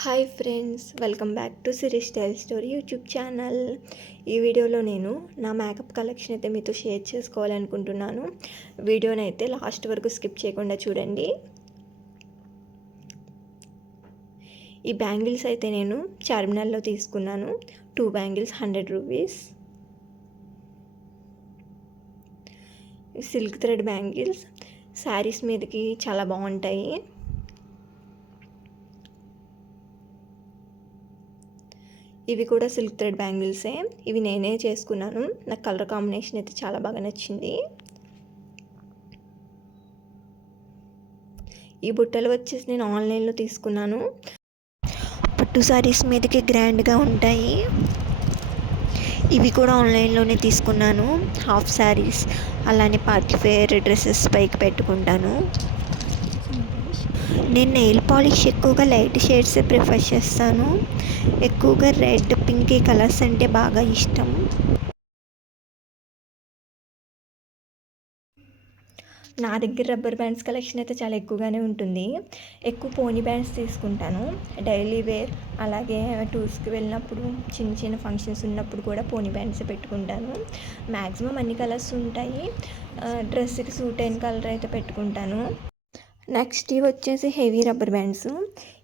Hi friends, welcome back to Siri style story YouTube channel. ఈ వీడియోలో నేను నా మేకప్ కలెక్షన్ అయితే మీతో షేర్ చేసుకోవాలనుకుంటున్నాను. వీడియోని అయితే లాస్ట్ వరకు స్కిప్ చేయకుండా చూడండి. ఈ బ్యాంగిల్స్ అయితే నేను చార్మినార్లో తీసుకున్నాను. 2 bangles 100 rupees. Silk thread bangles saris మీదకి చాలా బాగుంటాయి. ఇవి కూడా సిల్క్ థ్రెడ్ బ్యాంగిల్సే. ఇవి నేనే చేసుకున్నాను. నాకు కలర్ కాంబినేషన్ అయితే చాలా బాగా నచ్చింది. ఈ బుట్టలు వచ్చేసి నేను ఆన్లైన్లో తీసుకున్నాను. పట్టు శారీస్ మీదకి గ్రాండ్గా ఉంటాయి. ఇవి కూడా ఆన్లైన్లోనే తీసుకున్నాను. హాఫ్ శారీస్ అలానే పార్టీ వేర్ డ్రెస్సెస్ పైకి పెట్టుకుంటాను. నేను నెయిల్ పాలిష్ ఎక్కువగా లైట్ షేడ్స్ ప్రిఫర్ చేస్తాను. ఎక్కువగా రెడ్, పింక్ కలర్స్ అంటే బాగా ఇష్టం. నా దగ్గర రబ్బర్ బ్యాండ్స్ కలెక్షన్ అయితే చాలా ఎక్కువగానే ఉంటుంది. ఎక్కువ పోనీ బ్యాండ్స్ తీసుకుంటాను డైలీ వేర్. అలాగే టూర్స్కి వెళ్ళినప్పుడు, చిన్న చిన్న ఫంక్షన్స్ ఉన్నప్పుడు కూడా పోనీ బ్యాండ్స్ పెట్టుకుంటాను. మ్యాక్సిమం అన్ని కలర్స్ ఉంటాయి. డ్రెస్కి సూట్ అయిన కలర్ అయితే పెట్టుకుంటాను. నెక్స్ట్ ఇవి వచ్చేసి హెవీ రబ్బర్ బ్యాండ్స్.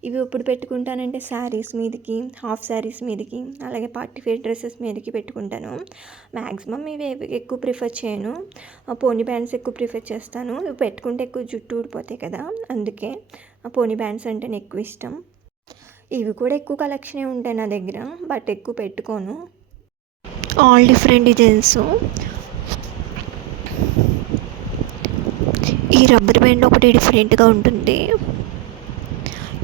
ఇవి ఎప్పుడు పెట్టుకుంటానంటే శారీస్ మీదకి, హాఫ్ శారీస్ మీదకి, అలాగే పార్టీ వేర్ డ్రెస్సెస్ మీదకి పెట్టుకుంటాను. మ్యాక్సిమం ఇవి ఎక్కువ ప్రిఫర్ చేయను. పోనీ బ్యాండ్స్ ఎక్కువ ప్రిఫర్ చేస్తాను. ఇవి పెట్టుకుంటే ఎక్కువ జుట్టు ఊడిపోతాయి కదా, అందుకే పోనీ బ్యాండ్స్ అంటే ఎక్కువ ఇష్టం. ఇవి కూడా ఎక్కువ కలెక్షనే ఉంటాయి నా దగ్గర, బట్ ఎక్కువ పెట్టుకోను. All different designs. ఈ రబ్బర్ బ్యాండ్ ఒకటి డిఫరెంట్గా ఉంటుంది.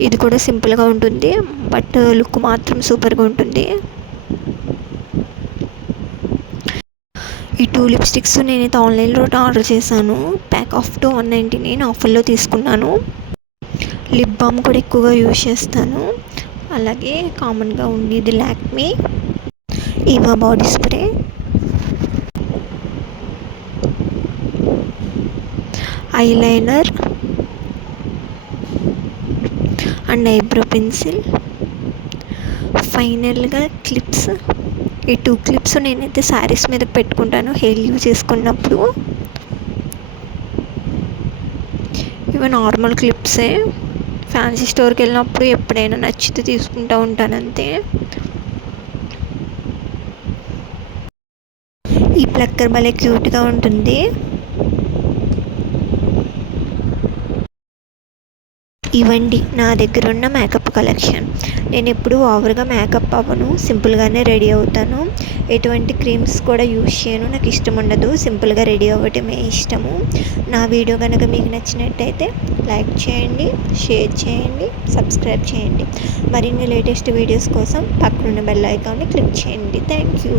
ఇది కూడా సింపుల్గా ఉంటుంది, బట్ లుక్ మాత్రం సూపర్గా ఉంటుంది. ఈ 2 లిప్స్టిక్స్ నేనైతే ఆన్లైన్లో ఆర్డర్ చేశాను. ప్యాక్ ఆఫ్ 2 199 ఆఫర్లో తీసుకున్నాను. లిప్ బామ్ కూడా ఎక్కువగా యూజ్ చేస్తాను. అలాగే కామన్గా ఉండేది Lakme Eva body spray, eyeliner and eyebrow pencil, ఫైనల్గా క్లిప్స్. ఈ 2 క్లిప్స్ నేనైతే శారీస్ మీద పెట్టుకుంటాను హెయిర్ లీవ్ చేసుకున్నప్పుడు. ఇవి నార్మల్ క్లిప్సే. ఫ్యాన్సీ స్టోర్కి వెళ్ళినప్పుడు ఎప్పుడైనా నచ్చితే తీసుకుంటూ ఉంటాను అంతే. ఈ ప్లక్కర్ భలే క్యూట్గా ఉంటుంది. ఇవండి నా దగ్గర ఉన్న మేకప్ కలెక్షన్. నేను ఎప్పుడు ఓవర్గా మేకప్ అవ్వను, సింపుల్గానే రెడీ అవుతాను. ఎటువంటి క్రీమ్స్ కూడా యూజ్ చేయను, నాకు ఇష్టం ఉండదు. సింపుల్గా రెడీ అవ్వటమే ఇష్టము. నా వీడియో కనుక మీకు నచ్చినట్టయితే లైక్ చేయండి, షేర్ చేయండి, సబ్స్క్రైబ్ చేయండి. మరిన్ని లేటెస్ట్ వీడియోస్ కోసం పక్కనున్న బెల్ ఐకాన్ని క్లిక్ చేయండి. Thank you.